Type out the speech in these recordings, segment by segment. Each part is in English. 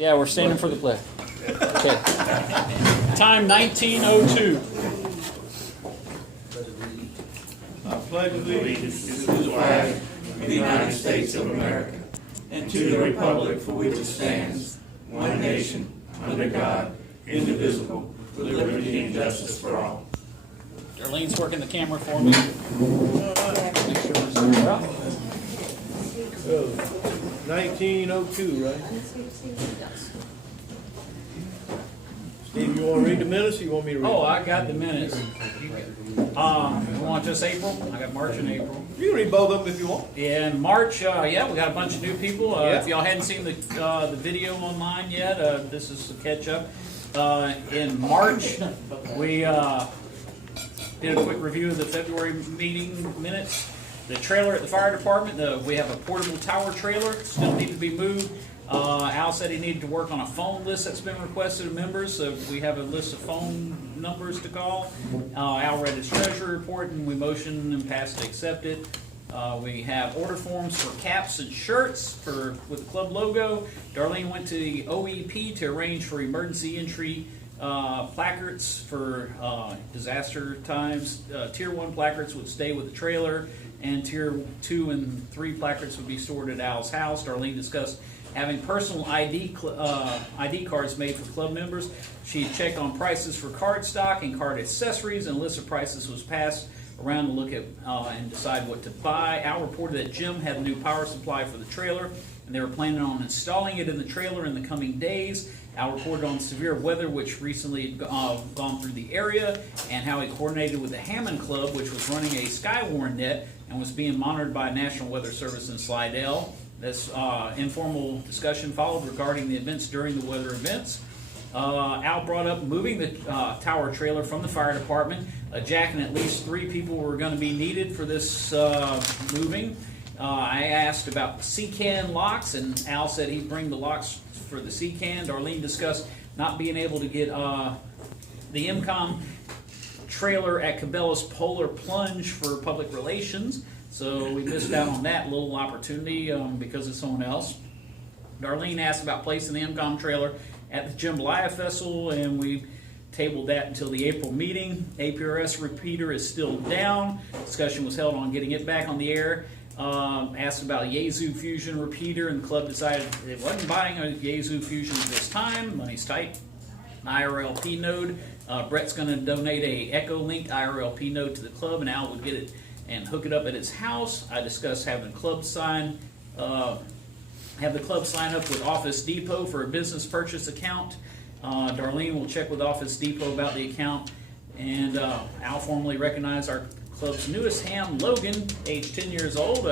Yeah, we're standing for the pledge. Okay. Time 19:02. I pledge allegiance to the flag of the United States of America and to the republic for which it stands, one nation, under God, indivisible, with liberty and justice for all. Darlene's working the camera for me. Make sure we're set up. 1902, right? Steve, you want to read the minutes or you want me to read Oh, them? I got the minutes. You want just April? I got March and April. You can read both of them if you want. Yeah, in March, yeah, we got a bunch of new people. Yeah. If y'all hadn't seen the video online yet, this is a catch up. In March, we did a quick review of the February meeting minutes. The trailer at the fire department, we have a portable tower trailer, still need to be moved. Al said he needed to work on a phone list that's been requested of members, so we have a list of phone numbers to call. Al read his treasury report and we motioned and passed to accept it. We have order forms for caps and shirts with the club logo. Darlene went to the OEP to arrange for emergency entry placards for disaster times. Tier 1 placards would stay with the trailer, and Tier 2 and 3 placards would be stored at Al's house. Darlene discussed having personal ID cards made for club members. She checked on prices for card stock and card accessories, and a list of prices was passed around to look at and decide what to buy. Al reported that Jim had a new power supply for the trailer, and they were planning on installing it in the trailer in the coming days. Al reported on severe weather which recently had gone through the area, and how he coordinated with the Hammond Club, which was running a Skywarn net and was being monitored by National Weather Service in Slidell. This informal discussion followed regarding the events during the weather events. Al brought up moving the tower trailer from the fire department. Jack and at least 3 people were going to be needed for this moving. I asked about the C-can locks, and Al said he'd bring the locks for the C-can. Darlene discussed not being able to get the MCOM trailer at Cabela's Polar Plunge for public relations, so we missed out on that little opportunity because of someone else. Darlene asked about placing the MCOM trailer at the Jambalaya Festival, and we tabled that until the April meeting. APRS repeater is still down. Discussion was held on getting it back on the air. Asked about a Yaesu Fusion repeater, and the club decided it wasn't buying a Yaesu Fusion at this time. Money's tight. IRLP node. Brett's going to donate a Echo-Link IRLP node to the club, and Al would get it and hook it up at his house. I discussed having the club sign up with Office Depot for a business purchase account. Darlene will check with Office Depot about the account, and Al formally recognized our club's newest ham, Logan, age 10 years old,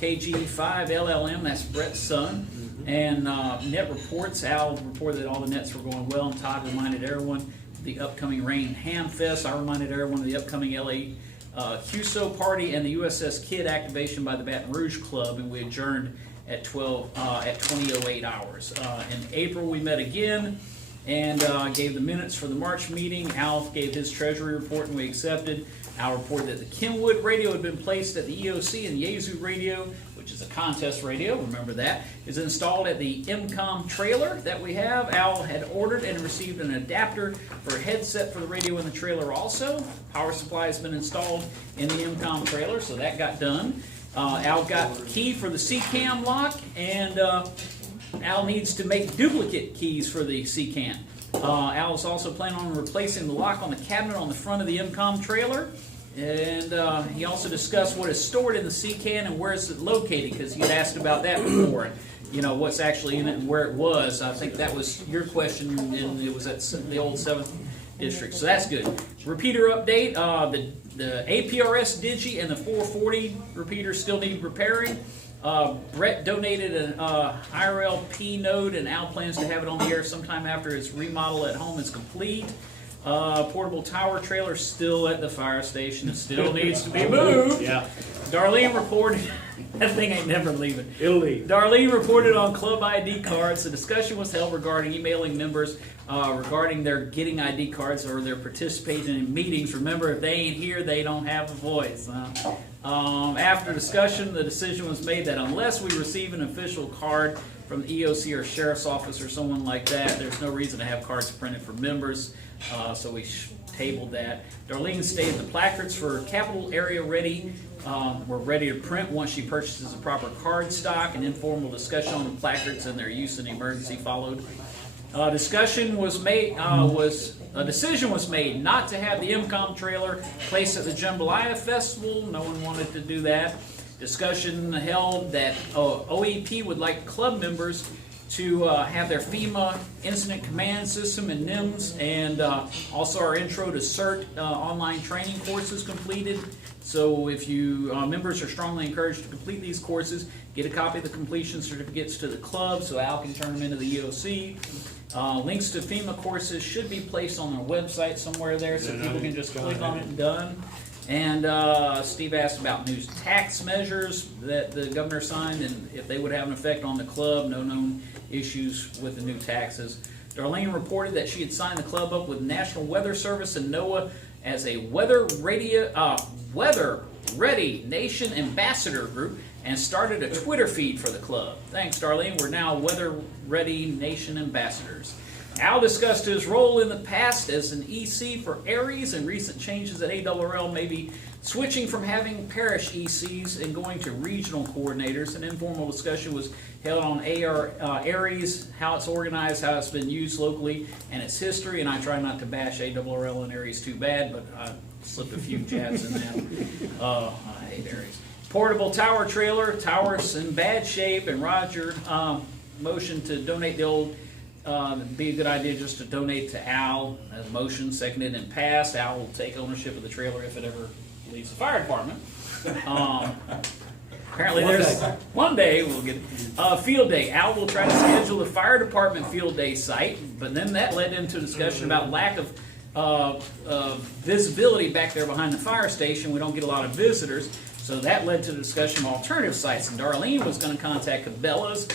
KG5LLM, that's Brett's son. And net reports, Al reported that all the nets were going well, and Todd reminded everyone of the upcoming Rain Ham Fest. I reminded everyone of the upcoming LA QSO party and the USS Kid activation by the Baton Rouge Club, and we adjourned at 20:08 hours. In April, we met again and gave the minutes for the March meeting. Al gave his treasury report, and we accepted. Al reported that the Kenwood radio had been placed at the EOC, and the Yaesu radio, which is a contest radio, remember that, is installed at the MCOM trailer that we have. Al had ordered and received an adapter for a headset for the radio in the trailer also. Power supply has been installed in the MCOM trailer, so that got done. Al got the key for the C-cam lock, and Al needs to make duplicate keys for the C-can. Al is also planning on replacing the lock on the cabinet on the front of the MCOM trailer. And he also discussed what is stored in the C-can and where it's located, because you'd asked about that before. You know, what's actually in it and where it was. I think that was your question, and it was at the old 7th District. So that's good. Repeater update. The APRS Digi and the 440 repeater still need repairing. Brett donated an IRLP node, and Al plans to have it on the air sometime after his remodel at home is complete. Portable tower trailer still at the fire station. It still needs to be moved. Yeah. Darlene reported, that thing ain't never leaving. It'll leave. Darlene reported on club ID cards. The discussion was held regarding emailing members regarding their getting ID cards or their participating in meetings. Remember, if they ain't here, they don't have a voice. After discussion, the decision was made that unless we receive an official card from the EOC or Sheriff's Office or someone like that. There's no reason to have cards printed for members, so we tabled that. Darlene stated the placards for Capital Area Ready were ready to print once she purchases the proper card stock. An informal discussion on the placards and their use in emergency followed. A decision was made not to have the MCOM trailer placed at the Jambalaya Festival. No one wanted to do that. Discussion held that OEP would like club members to have their FEMA Incident Command System and NIMS, and also our Intro to CERT online training courses completed. So if you members are strongly encouraged to complete these courses, get a copy of the completion certificates to the club so Al can turn them into the EOC. Links to FEMA courses should be placed on their website somewhere there so people can just click on it and done. And Steve asked about new tax measures that the governor signed and if they would have an effect on the club. No known issues with the new taxes. Darlene reported that she had signed the club up with National Weather Service and NOAA as a Weather Ready Nation Ambassador group and started a Twitter feed for the club. Thanks, Darlene. We're now Weather Ready Nation Ambassadors. Al discussed his role in the past as an EC for Aries and recent changes at ARRL, maybe switching from having parish ECs and going to regional coordinators. An informal discussion was held on Aries, how it's organized, how it's been used locally, and its history. And I try not to bash ARRL and Aries too bad, but I slipped a few jabs in them. I hate Aries. Portable tower trailer, tower's in bad shape, and Roger motioned to donate the old. It'd be a good idea just to donate to Al. As motion seconded and passed. Al will take ownership of the trailer if it ever leaves the fire department. Apparently there's one day we'll get field day. Al will try to schedule the fire department field day site, but then that led into a discussion about lack of visibility back there behind the fire station. We don't get a lot of visitors. So that led to the discussion of alternative sites, and Darlene was going to contact Cabela's,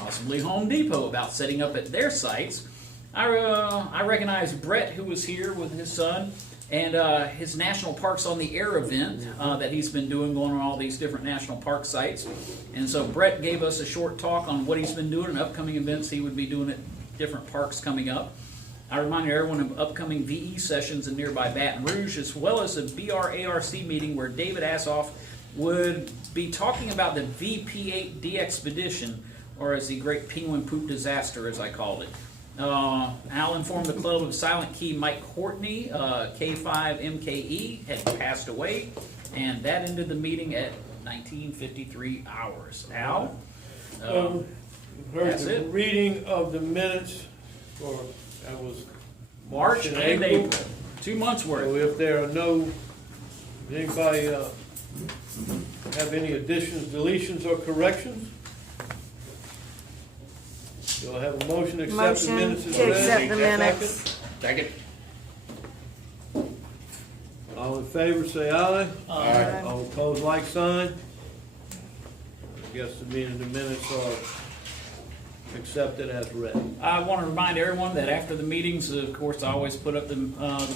possibly Home Depot, about setting up at their sites. I recognized Brett, who was here with his son, and his National Parks on the Air event that he's been doing, going on all these different national park sites. And so Brett gave us a short talk on what he's been doing and upcoming events he would be doing at different parks coming up. I reminded everyone of upcoming VE sessions in nearby Baton Rouge, as well as a BRARC meeting where David Assoff would be talking about the VP8D expedition, or as the Great Penguin Poop Disaster, as I called it. Al informed the club of Silent Key Mike Courtney, K5MKE, had passed away, and that ended the meeting at 1953 hours. Al? Heard That's the it. reading of the minutes for, that was March and April. 2 months worth. So if there are no, anybody have any additions, deletions, or corrections? Do I have a motion to accept the Motion minutes as to read? accept the minutes. Second. All in favor, say aye. Aye. All opposed, like sign. I guess the minutes are accepted as read. I want to remind everyone that after the meetings, of course, I always put up the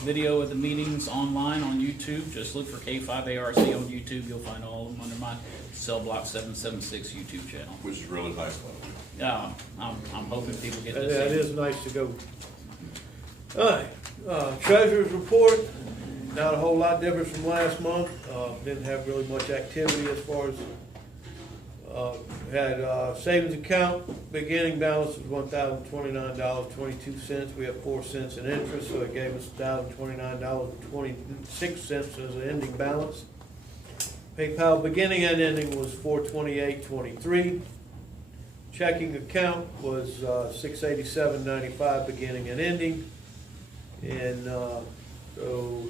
video of the meetings online on YouTube. Just look for K5ARC on YouTube. You'll find all of them under my Cell Block 776 YouTube channel. Which is really nice of you. I'm hoping people get That this. is nice to go. All right, treasurer's report, not a whole lot different from last month. Didn't have really much activity as far as, had savings account, beginning balance was $1,029.22. We have 4 cents in interest, so it gave us $1,029.26 as an ending balance. PayPal beginning and ending was $428.23. Checking account was $687.95 beginning and ending. And so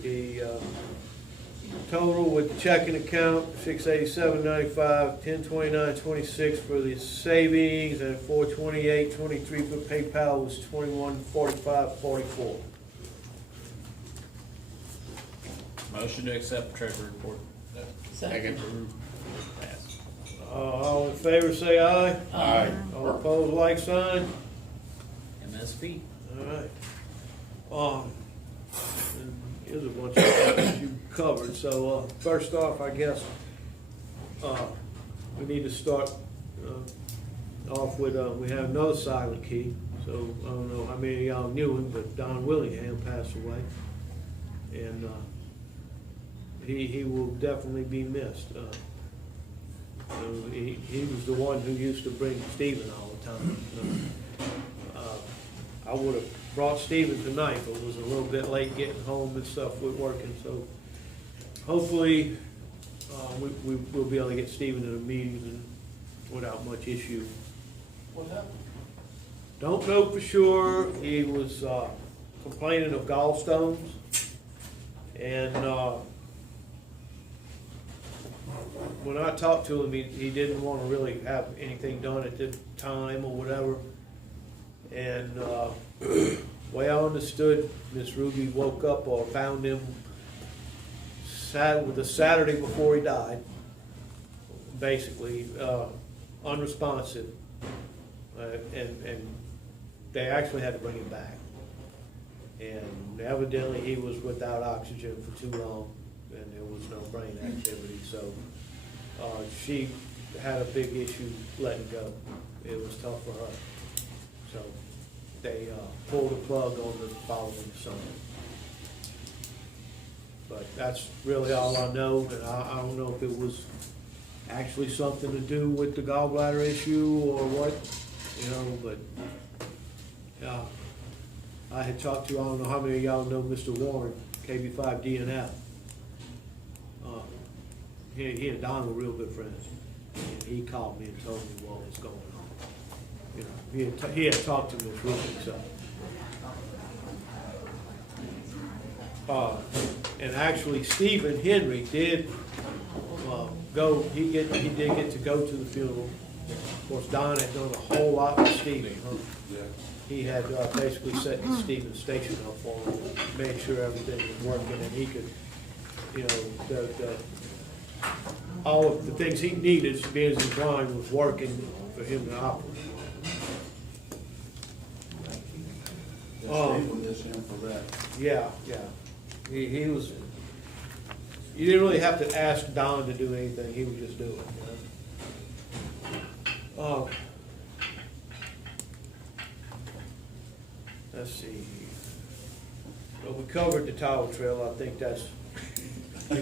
the total with the checking account, $687.95, $1029.26 for the savings, and $428.23 for PayPal was $2145.44. Motion to accept the treasury report. Second. All in favor, say aye. Aye. All opposed, like sign. MSP. All right. Here's a bunch of stuff that you covered. So first off, I guess we need to start off with, we have another silent key. So I don't know how many of y'all knew him, but Don Willingham passed away. And he will definitely be missed. He was the one who used to bring Stephen all the time. I would have brought Stephen tonight, but it was a little bit late getting home and stuff with working. So hopefully we'll be able to get Stephen in a meeting and without much issue. What happened? Don't know for sure. He was complaining of gallstones, and when I talked to him, he didn't want to really have anything done at the time or whatever. And way I understood, Miss Ruby woke up or found him the Saturday before he died, basically unresponsive, and they actually had to bring him back. And evidently he was without oxygen for too long, and there was no brain activity. So she had a big issue letting go. It was tough for her. So they pulled the plug on the following Sunday. But that's really all I know, and I don't know if it was actually something to do with the gallbladder issue or what, but I had talked to, I don't know how many of y'all know Mr. Warren, KB5 DNF. He and Don were real good friends, and he called me and told me what was going on. He had talked to Miss Ruby, so. And actually, Stephen Henry did go. He did get to go to the funeral. Of course, Don had done a whole lot with Stephen. He had basically set Stephen's station up for him, made sure everything was working, and he could, all of the things he needed, being his blind, was working for him to operate. Yeah. He was. You didn't really have to ask Don to do anything; he would just do it. Let's see. Well, we covered the Tower Trail. I think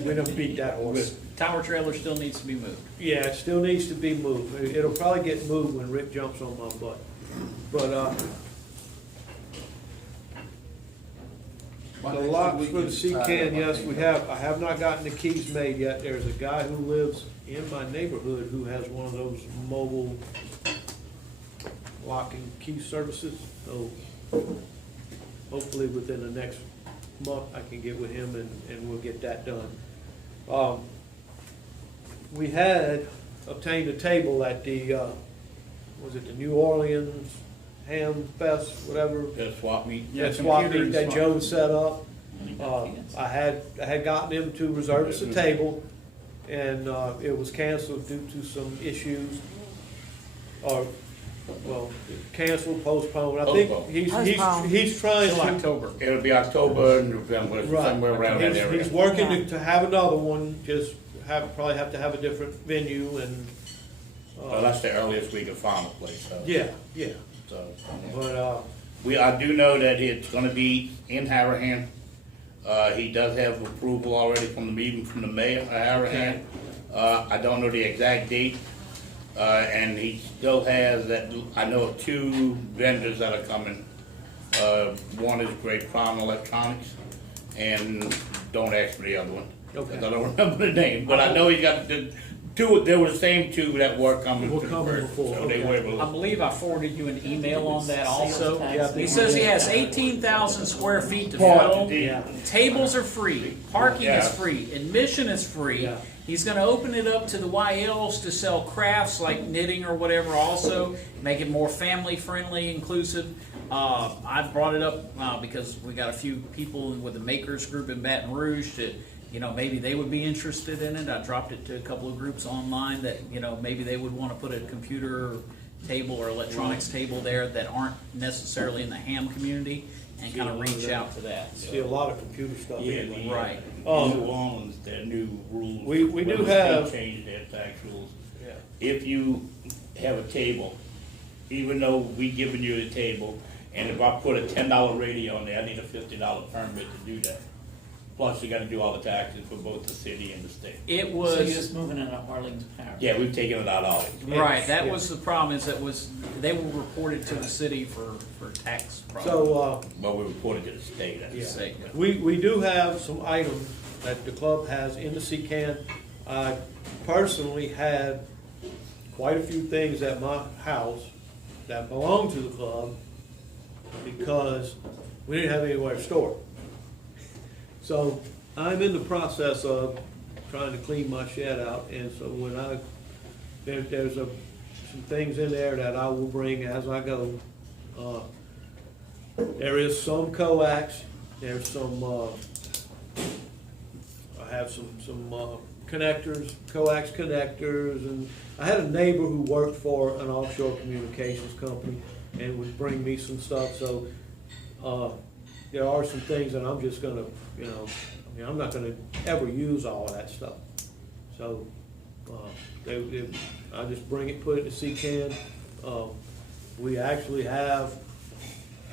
we don't beat that horse. Tower trailer still needs to be moved. Yeah, it still needs to be moved. It'll probably get moved when Rick jumps on my butt. But the locks for the C-Can, yes, we have. I have not gotten the keys made yet. There's a guy who lives in my neighborhood who has one of those mobile locking key services. So hopefully within the next month I can get with him and we'll get that done. We had obtained a table at the, was it the New Orleans Ham Fest, whatever? That swap meet. That swap meet that Joe set up. I had gotten him to reserve us a table, and it was canceled due to some issues. Canceled, postponed. I think he's trying Till to. October. It'll be October and November, somewhere around that area. He's working to have another one, probably have to have a different venue and. Well, that's the earliest we can find a place. So. Yeah. So, But I do know that it's going to be in Harahan. He does have approval already from the meeting from the mayor of Harahan. I don't know the exact date, and he still has that. I know of 2 vendors that are coming. One is Great Crown Electronics, and don't ask me the other one. Okay. I don't remember the name, but I know he got the 2. There were the same 2 that were coming. before. So they were able to. I believe I forwarded you an email on that also. Yeah. He says he has 18,000 square feet to fill. Yeah. Tables are free. Parking is free. Admission is free. Yeah. He's going to open it up to the YLs to sell crafts like knitting or whatever also, make it more family friendly, inclusive. I brought it up because we got a few people with the makers group in Baton Rouge that, maybe they would be interested in it. I dropped it to a couple of groups online that, maybe they would want to put a computer table or electronics table there that aren't necessarily in the ham community and kind of reach out to that. See a lot of computer stuff. Yeah, Right. New Orleans, their new rules. We do Well, the have. state changed their tax rules. Yeah. If you have a table even though we giving you the table, and if I put a $10 radio on there, I need a $50 permit to do that. Plus, you gotta do all the taxes for both the city and the state. It So was. you're just moving it up Arlington Parish? Yeah, we've taken it out all. Right, that Yeah. was the problem, is that was, they were reported to the city for tax problems. So, But we reported to the state. yeah, Say, we do have some items that the club has in the C-Can. I personally had quite a few things at my house that belong to the club because we didn't have anywhere to store it. So I'm in the process of trying to clean my shed out, and so when there's some things in there that I will bring as I go. There is some coax, there's some, I have some connectors, coax connectors, and I had a neighbor who worked for an offshore communications company and would bring me some stuff, so, there are some things that I'm just gonna, I'm not gonna ever use all of that stuff. So, I just bring it, put it in the C-Can. We actually have,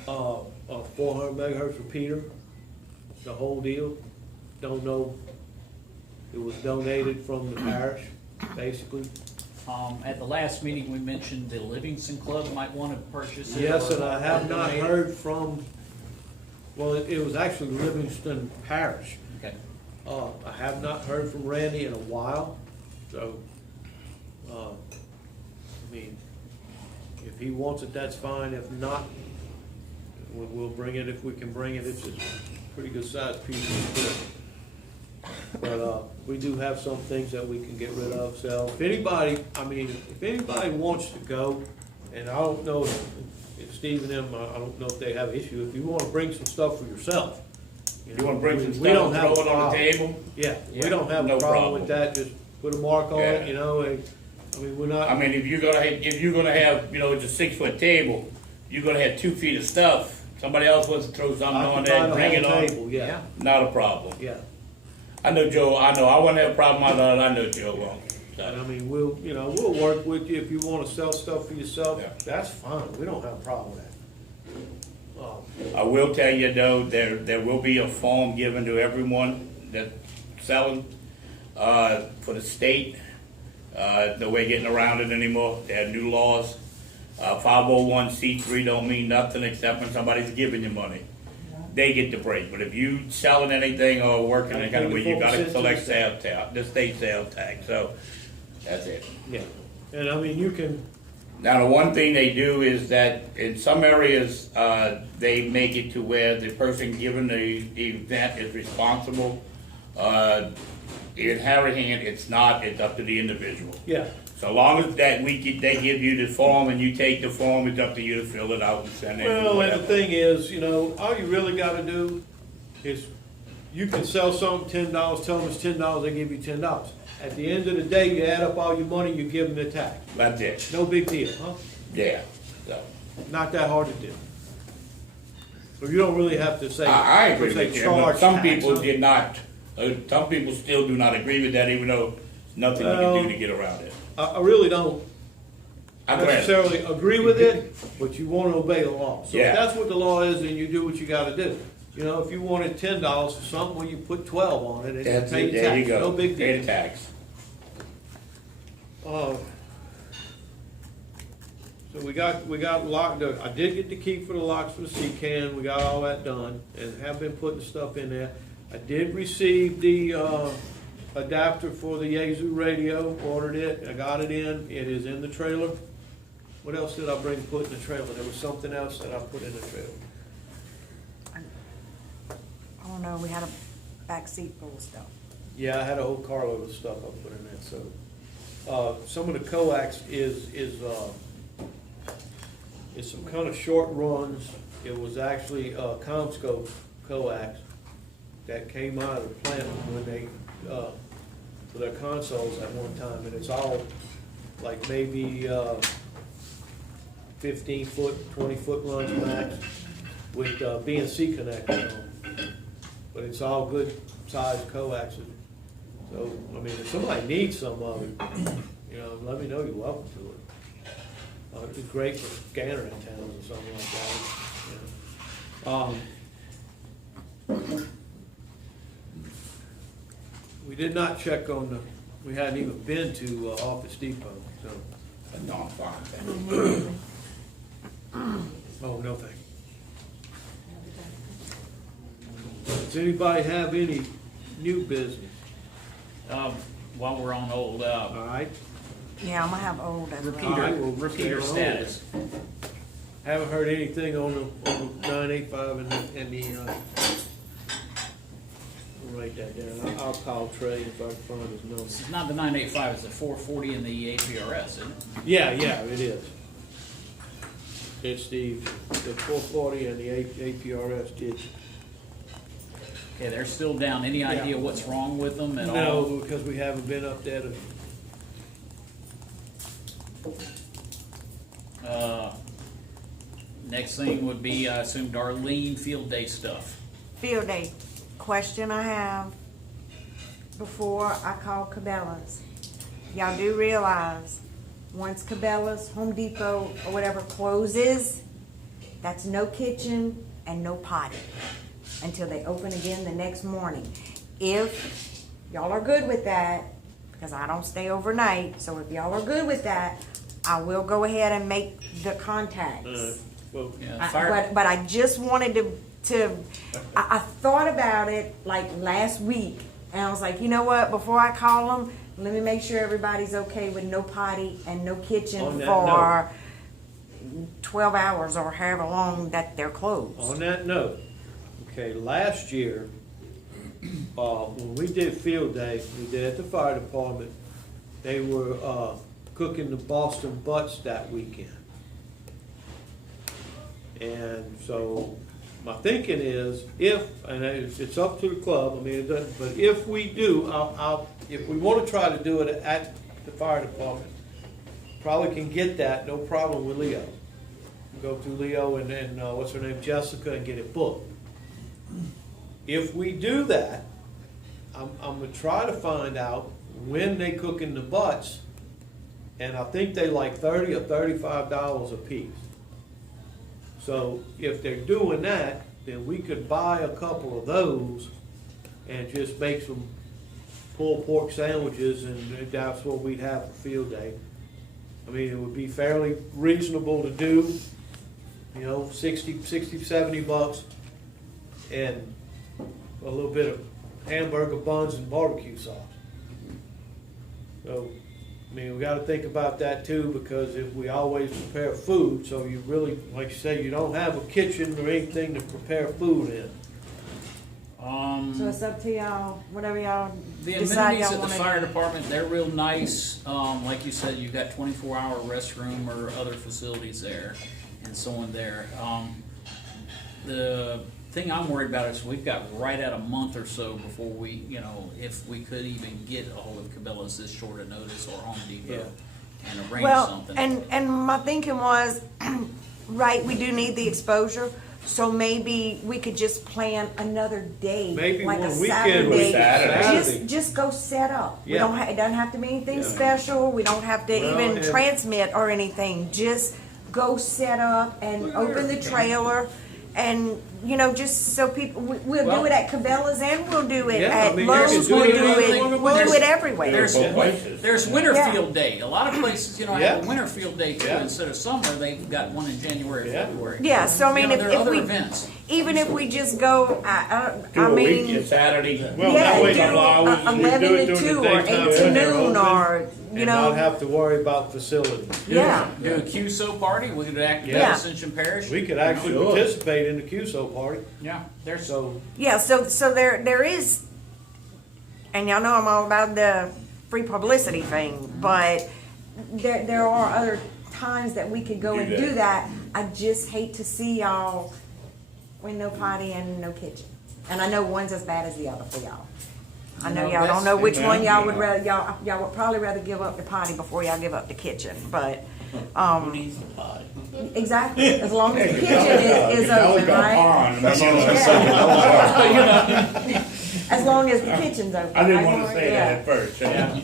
a 400 megahertz repeater, the whole deal. Don't know, it was donated from the parish, basically. At the last meeting, we mentioned the Livingston Club might want to purchase it. Yes, or- and I have or not donate it. heard from, well, it was actually Livingston Parish. Okay. I have not heard from Randy in a while, so, I mean, if he wants it, that's fine. If not, we'll bring it if we can bring it. It's a pretty good sized piece of equipment. But, we do have some things that we can get rid of, so if anybody wants to go, and I don't know if Steve and them, I don't know if they have an issue, if you wanna bring some stuff for yourself. You wanna bring some we don't stuff have and a throw it on the problem. table? Yeah, Yeah, we don't have no a problem problem. with that, just put a mark on it, Yeah. and we're not. I mean, if you're gonna have, it's a 6-foot table, you're gonna have 2 feet of stuff. Somebody else wants to throw something on there and bring it on, Table, yeah, not a problem. yeah. I know Joe, I wouldn't have a problem, I know Joe won't. And I So, mean, we'll work with you if you wanna sell stuff for yourself, Yeah. that's fine, we don't have a problem with that. I will tell you though, there will be a form given to everyone that's selling, for the state. No way getting around it anymore, they have new laws. 501c3 don't mean nothing except when somebody's giving you money. They get the break, but if you selling anything or working any kind of way, you gotta collect sales tax, the state sales tax, so that's it. Yeah, and I mean, you can, Now, the one thing they do is that in some areas, they make it to where the person giving the event is responsible. In Harahan, it's not, it's up to the individual. yeah, So long as that they give you the form and you take the form, it's up to you to fill it out and send it. well, and whatever. the thing is, all you really gotta do is, you can sell something $10, tell them it's $10, they give you $10. At the end of the day, you add up all your money, you give them the tax. That's it, No big deal, huh? yeah. So, Not that hard to do. So you don't really have to say. I agree say with you, charge but some tax, people huh? did not, some people still do not agree with that, even though there's nothing you can do to get around it. I really don't I'm glad. necessarily agree with it, but you wanna obey the law. So if Yeah. that's what the law is, then you do what you gotta do. If you wanted $10 for something, well, you put 12 on it and you That's pay it, the there you tax, go. no big Pay deal. the tax. So we got locked, I did get the key for the locks for the C-Can, we got all that done, and have been putting stuff in there. I did receive the, adapter for the Yazoo radio, ordered it, I got it in, it is in the trailer. What else did I put in the trailer? There was something else that I put in the trailer. I don't know, we had a back seat full of stuff. Yeah, I had a whole carload of stuff I put in there, so, some of the coax is some kind of short runs. It was actually, Comscope coax that came out of the plant when they, for their consoles at one time, and it's all like maybe, 15-foot, 20-foot runs max with, BNC connectors on. But it's all good sized coaxes. So, I mean, if somebody needs some of it, let me know, you're welcome to it. It's great for scanner in town or something like that, you know. We did not check on the, we hadn't even been to Office Depot, so, No, I'm fine. oh, no thank you. Does anybody have any new business? While we're on old, All right, Yeah, I'm gonna have old as well. Repeater. We'll repeater stay on status. haven't heard anything on the 985 and the, I'll write that down, I'll call Trey if I can find his number. It's not the 985, it's the 440 and the APRS, isn't it? Yeah, it is. It's the 440 and the APRS did. Okay, they're still down. Any idea what's wrong with them at all? No, because we haven't been up there to, Next thing would be, I assume, Darlene field day stuff. Field day, question I have before I call Cabela's. Y'all do realize, once Cabela's, Home Depot, or whatever closes, that's no kitchen and no potty until they open again the next morning. If y'all are good with that, because I don't stay overnight, so if y'all are good with that, I will go ahead and make the contacts. well, Yeah, fire, But I just wanted I thought about it like last week, and I was like, you know what, before I call them, let me make sure everybody's okay with no potty and no On kitchen that for 12 hours or however long that they're closed. on that note, okay, last year, when we did field day, we did at the fire department, they were, cooking the Boston butts that weekend. And so, my thinking is, and it's up to the club, I mean, it doesn't, but if we do, if we wanna try to do it at the fire department, probably can get that, no problem with Leo. Go through Leo and then, what's her name, Jessica, and get it booked. If we do that, I'm gonna try to find out when they cooking the butts, and I think they like $30 or $35 a piece. So if they're doing that, then we could buy a couple of those and just make some pulled pork sandwiches, and that's what we'd have for field day. I mean, it would be fairly reasonable to do, you know, 60, 70 bucks, and a little bit of hamburger buns and barbecue sauce. So, I mean, we gotta think about that too, because if we always prepare food, so you really, like you say, you don't have a kitchen or anything to prepare food in. So it's up to y'all, whatever y'all The decide amenities y'all at the wanna fire do. department, they're real nice. Like you said, you've got 24-hour restroom or other facilities there and so on there. The thing I'm worried about is we've got right at a month or so before we, you know, if we could even get a hold of Cabela's this short of notice or Home Depot and arrange Well, something. and my thinking was, right, we do need the exposure, so maybe we could just plan another day, Maybe like a one weekend Saturday. with Saturday. Just go set up. We Yeah. don't it doesn't have to be anything Yeah. special, we don't have to Well, even and- transmit or anything, just go set up and open the trailer. And, you know, just so people, we'll Well- do it at Cabela's and we'll do it Yeah, I at mean, you can Lowe's, do we'll it do everywhere. it, we'll do it everywhere. There's winter Yeah. field day. A lot of places, you know, have Yeah. a winter field day too. Yeah. Instead of summer, they've got one in January, Yeah. February. Yeah, so I mean, You know, there are if other we, events. even if we just go, I Do a mean, weekend Saturday. Well, yeah, that way do couple hours, you do 11 it to during 2 the or daytime 8 to when they're noon, open, or, you and not know, have to worry about facilities. yeah. Do a QSO party. We could activate Yeah. Ascension Parish. We could actually Sure. participate in the QSO party, Yeah, there's so, Yeah, so there is, and y'all know I'm all about the free publicity thing, but there are other times that we could go Do and that. do that. I just hate to see y'all with no potty and no kitchen. And I know one's as bad as the other for y'all. I know No, y'all don't that's- know which one y'all you would know. rather, y'all would probably rather give up the potty before y'all give up the kitchen, but, Who needs the pie? exactly, as long as the Hey, kitchen is I always open, got a right? pond, that's all I'm Yeah. saying. As long as the kitchen's open. I didn't right, want to Lauren? say Yeah. that at first, Yeah.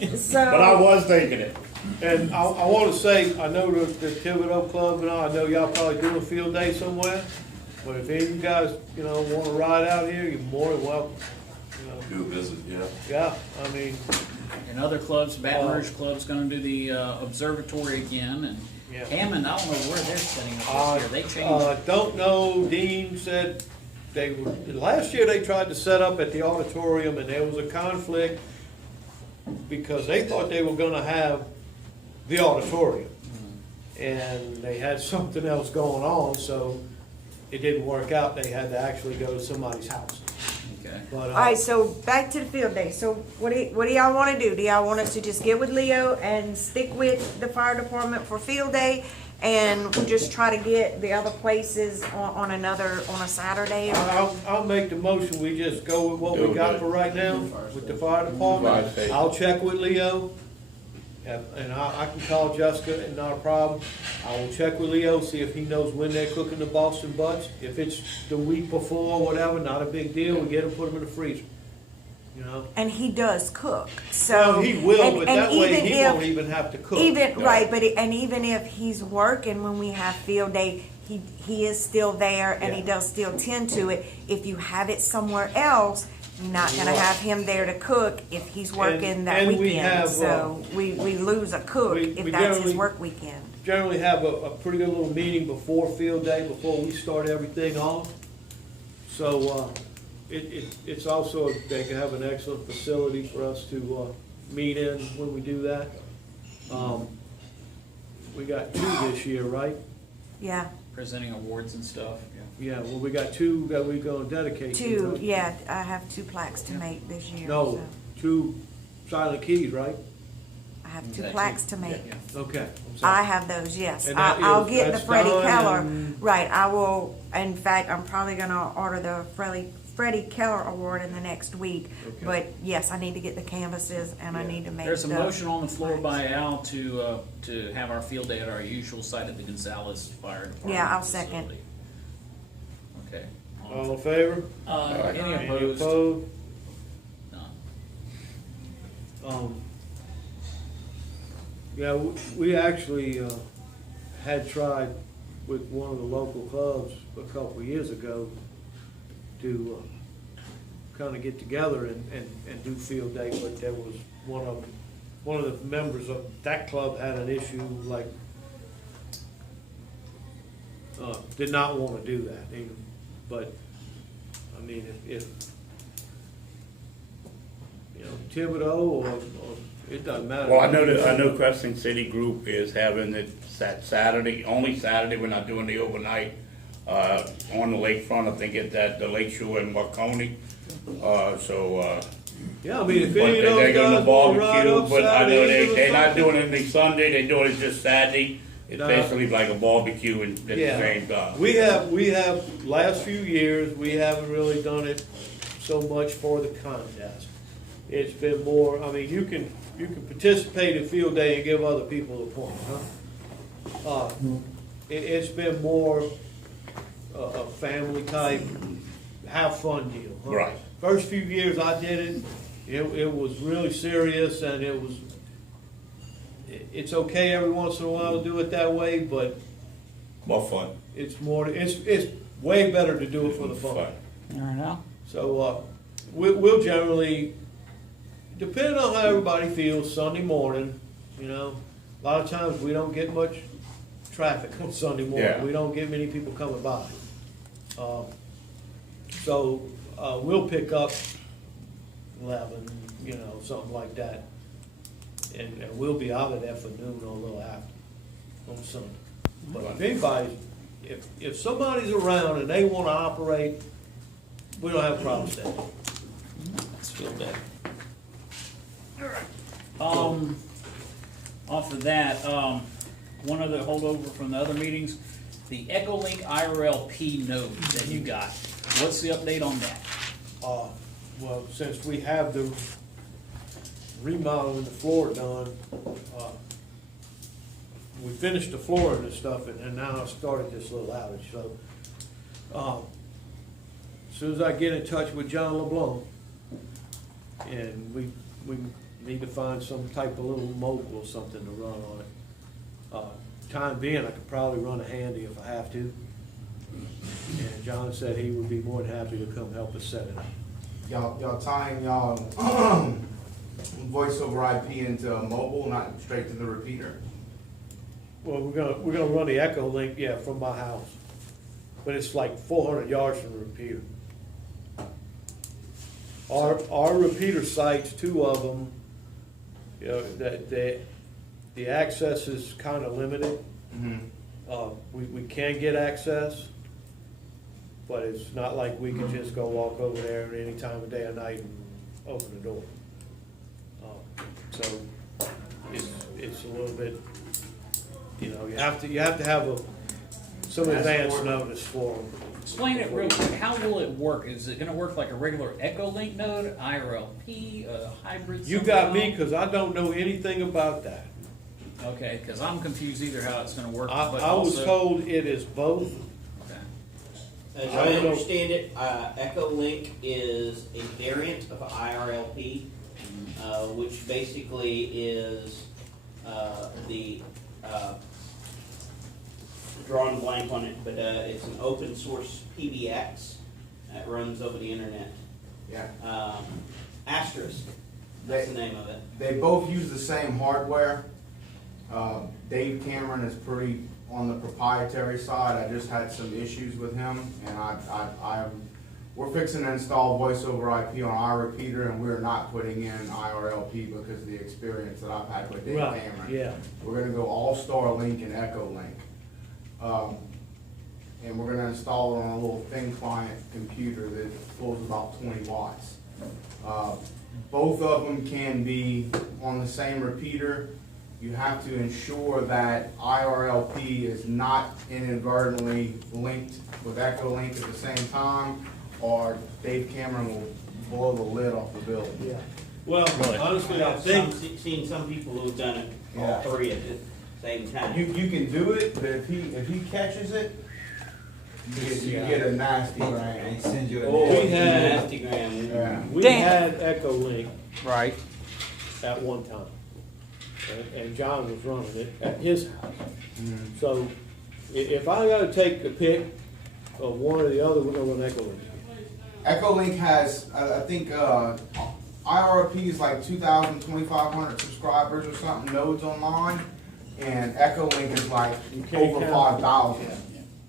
but I So, was thinking it. And I wanna say, I know the Thibodeau Club and all, I know y'all probably doing a field day somewhere, but if any of you guys, you know, wanna ride out here, you're more than welcome. You know, Do a visit, yeah. yeah, I mean, And other clubs, Baton Rouge Club's gonna do the observatory again, and Yeah. Hammond, I don't know where they're setting up this year. They changed. don't know, Dean said they were, last year they tried to set up at the auditorium and there was a conflict because they thought they were gonna have the auditorium. And they had something else going on, so it didn't work out. They had to actually go to somebody's house. Okay. But, All right, so back to the field day. So what do y'all wanna do? Do y'all want us to just get with Leo and stick with the fire department for field day? And just try to get the other places on a Saturday? Or? I'll make the motion, we just go with what we got for right now with the fire department. Fire station. I'll check with Leo, and I can call Jessica, and not a problem. I will check with Leo, see if he knows when they're cooking the Boston butts. If it's the week before, or whatever, not a big deal, we get them, put them in the freezer, you know? And he does cook, so. Well, he will, and- but and that way even he if- won't even have to cook. Even, right, but, and even if he's working when we have field day, he is still there and he Yeah. does still tend to it. If you have it somewhere else, you're not gonna Right. have him there to cook if he's working that and we weekend. have, So we lose a cook we if that's his generally- work weekend. Generally have a pretty good little meeting before field day, before we start everything off. So, it's also, they can have an excellent facility for us to, meet in when we do that. We got 2 this year, right? Yeah, Presenting awards and stuff, yeah. Yeah, well, we got 2 that we're gonna dedicate to. 2, right? yeah, I have 2 plaques to make this year, No, so 2 silent keys, right? I have 2 Is that plaques you? to make. Yeah. Okay. I'm I sorry. have those, yes. And that I'll is- get the that's Freddie done Keller, and- right, I will, in fact, I'm probably gonna order the Freddie Keller Award in the next week. Okay. But yes, I need to get the canvases and I Yeah. need to make There's a the motion on the floor plaques. by Al to have our field day at our usual site at the Gonzales Fire Department. Yeah, I'll second. facility. Okay. All in favor? Any Any opposed? opposed? None. Yeah, we actually, had tried with one of the local clubs a couple of years ago to, kinda get together and do field day, but there was one of the members of that club had an issue, like, did not wanna do that even, but, I mean, if, you know, Thibodeau or it doesn't matter. Well, I know Crescent City Group is having it Saturday, only Saturday, we're not doing the overnight, on the lakefront, I think it's at the Lake Shore in Marconi, Yeah, I mean, if but any of those they're gonna guys wanna ride barbecue, up but I know Saturday, they're not doing it any Sunday, they're doing it just Saturday. It's No. basically like a barbecue and at the Yeah. same time. We have, last few years, we haven't really done it so much for the contest. It's been more, I mean, you can participate in field day and give other people a point, huh? It's been more a family type, have fun deal, huh? Right. First few years I did it was really serious and it's okay every once in a while to do it that way, but More fun. it's way better to do it for the fun. All right, Al? So, we'll generally, depending on how everybody feels, Sunday morning, you know, a lot of times we don't get much traffic on Sunday morning. Yeah. We don't get many people coming by. So, we'll pick up 11, you know, something like that. And we'll be out of there for noon or a little after on Sunday. But if anybody, if somebody's around and they wanna operate, we don't have a problem with that. Let's field day. Off of that, one other holdover from the other meetings, the EchoLink IRLP node that you got. What's the update on that? Well, since we have the remodeling the floor done, we finished the flooring and stuff, and now I started this little outage, so, as soon as I get in touch with John LeBlanc, and we need to find some type of little mogul or something to run on it. Time being, I could probably run a handy if I have to. And John said he would be more than happy to come help us set it up. Y'all tying y'all voice over IP into a mobile, not straight to the repeater? Well, we're gonna run the Echo Link, yeah, from my house, but it's like 400 yards from the repeater. Our repeater sites, 2 of them, you know, the access is kind of limited. We can get access, but it's not like we can just go walk over there at any time of day or night and open the door. So it's a little bit, you know, you have to have some advance notice for them. Explain it real quick. How will it work? Is it gonna work like a regular Echo Link node, IRLP, a hybrid? You got me, cause I don't know anything about that. Okay, because I'm confused either how it's gonna work. I but was also- told it is both. Okay. As I understand it, Echo Link is a variant of IRLP, which basically is drawing a blank on it, but it's an open source PBX that runs over the internet. Yeah. Asterisk, that's the name of it. They both use the same hardware. Dave Cameron is pretty on the proprietary side. I just had some issues with him, and we're fixing to install voice over IP on our repeater, and we're not putting in IRLP because of the experience that I've had with Dave Right, Cameron. yeah. We're gonna go All-Star Link and Echo Link. And we're gonna install it on a little thin client computer that pulls about 20 watts. Both of them can be on the same repeater. You have to ensure that IRLP is not inadvertently linked with Echo Link at the same time, or Dave Cameron will blow the lid off the building. Yeah. Well, honestly, I I've think, seen some people who've done it all Yeah. 3 at the same time. You can do it, but if he catches it, you get a nasty gram. Send you Oh, we had- Nasty gram. Yeah. we Dan. had Echo Link Right. at one time. And John was running it at his house. So if I gotta take the pick of one or the other, we're gonna run Echo Link. Echo Link has, I think, IRP is like 2,000, 2,500 subscribers or something, nodes online, and Echo Link is like can't over count. 5,000.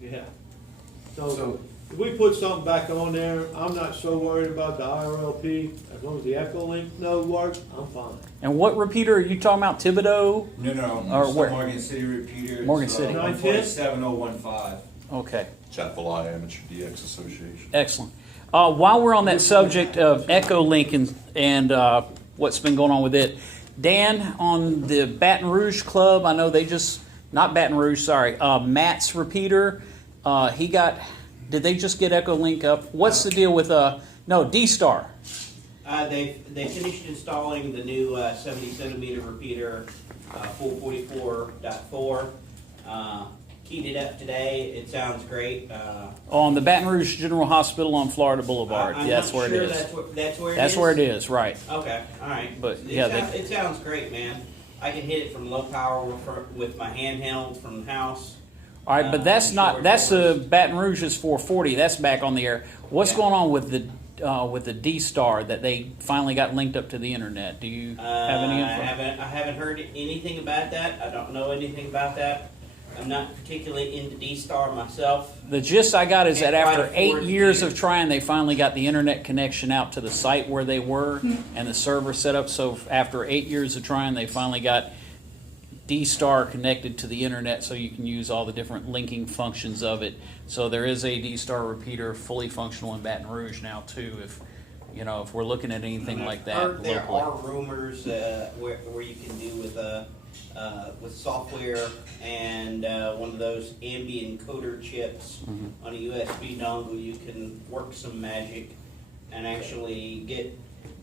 Yeah. So, So if we put something back on there, I'm not so worried about the IRLP. As long as the Echo Link node works, I'm fine. And what repeater are you talking about? Thibodeau? No, Or it's where? the Morgan City repeater. Morgan It's, City. 147015. Okay, Atchafalaya Amateur DX Association. excellent. While we're on that subject of Echo Link and what's been going on with it, Dan, on the Baton Rouge Club, I know they just, not Baton Rouge, sorry, Matt's repeater, did they just get Echo Link up? What's the deal with, D-Star? They finished installing the new 70 centimeter repeater, full 44.4. Keyed it up today. It sounds great. On the Baton Rouge General Hospital on Florida Boulevard. I'm Yeah, that's not where sure it is. That's where it is. That's where it is, right. Okay, all right. But, yeah, it sounds great, man. I can hit it from low power with my handheld from the house. All right, but that's not, that's Baton Rouge's 440, that's back on the air. What's Yeah. going on with the D-Star that they finally got linked up to the internet? Do you have any info? I haven't heard anything about that. I don't know anything about that. I'm not particularly into D-Star myself. The gist I got is that Can't after quite 8 afford to years do. of trying, they finally got the internet connection out to the site where they were and the server set up. So after 8 years of trying, they finally got D-Star connected to the internet so you can use all the different linking functions of it. So there is a D-Star repeater fully functional in Baton Rouge now too, if we're looking at anything like that Heard there locally. are rumors where you can do with software and one of those Ambient encoder chips on a USB dongle. You can work some magic and actually get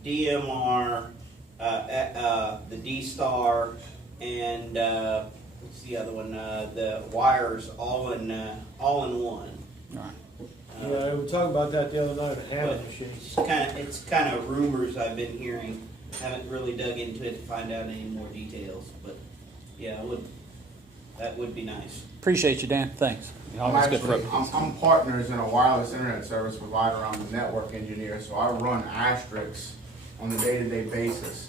DMR, the D-Star, and what's the other one? The wires all in one. All right. Yeah, we were talking about that the other night at Hannah But Machine. it's kind of rumors I've been hearing. haven't really dug into it to find out any more details, but yeah, that would be nice. Appreciate you, Dan, thanks. Always good for I'm partners in a wireless internet service provider. I'm the network engineer, so I run asterisks on a day-to-day basis.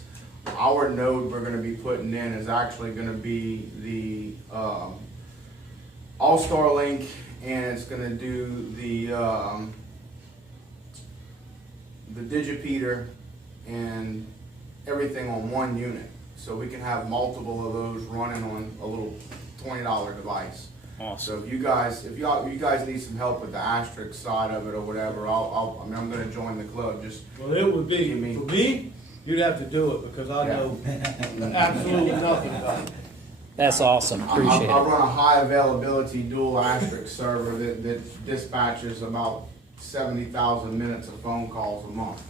Our node we're gonna be putting in is actually gonna be the All-Star Link, and it's gonna do the Digipeater and everything on one unit. So we can have multiple of those running on a little $20 device. Awesome. So if you guys need some help with the asterisk side of it or whatever, I'm gonna join the club. Just Well, it would be, You mean- for me, you'd have to do it because I know absolutely nothing about it. That's awesome, appreciate I it. run a high availability dual asterisk server that dispatches about 70,000 minutes of phone calls a month.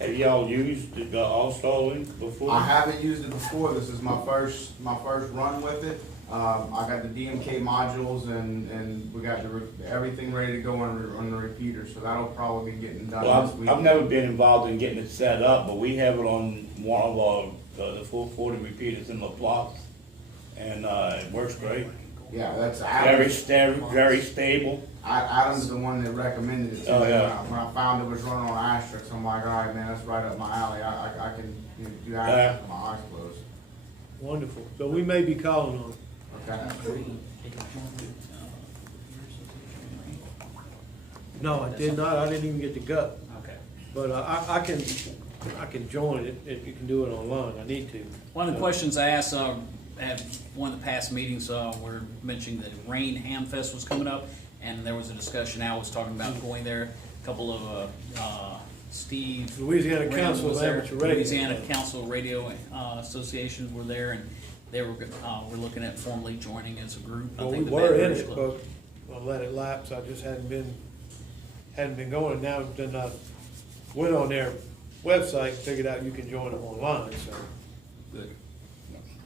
Have y'all used the All-Star Link before? I haven't used it before. This is my first run with it. I got the DMK modules and we got everything ready to go on the repeater, so that'll probably be getting done Well, this week. I've never been involved in getting it set up, but we have it on one of our, the 440 repeaters in La Place, and it works great. Yeah, that's Very stable. Adam's the one that recommended it to Oh, me. yeah. When I found it was running on asterisks, I'm like, all right, man, that's right up my alley. I can do asterisks with my eyes closed. Wonderful. So we may be calling on it. Okay. No, I did not. I didn't even get the gut. Okay. But I can join it if you can do it online. I need to. One of the questions I asked at one of the past meetings, we're mentioning that Rain Ham Fest was coming up, and there was a discussion. Al was talking about going there. A couple of Steve Louisiana Raymond Council was of there. Amateur Radio. Louisiana Council of Radio Associations were there, and they were looking at formally joining as a group. I Well, we think the were in Veterans it, Club. but I let it lapse. I just hadn't been going. Now then I went on their website, and figured out you can join them online, so. Good.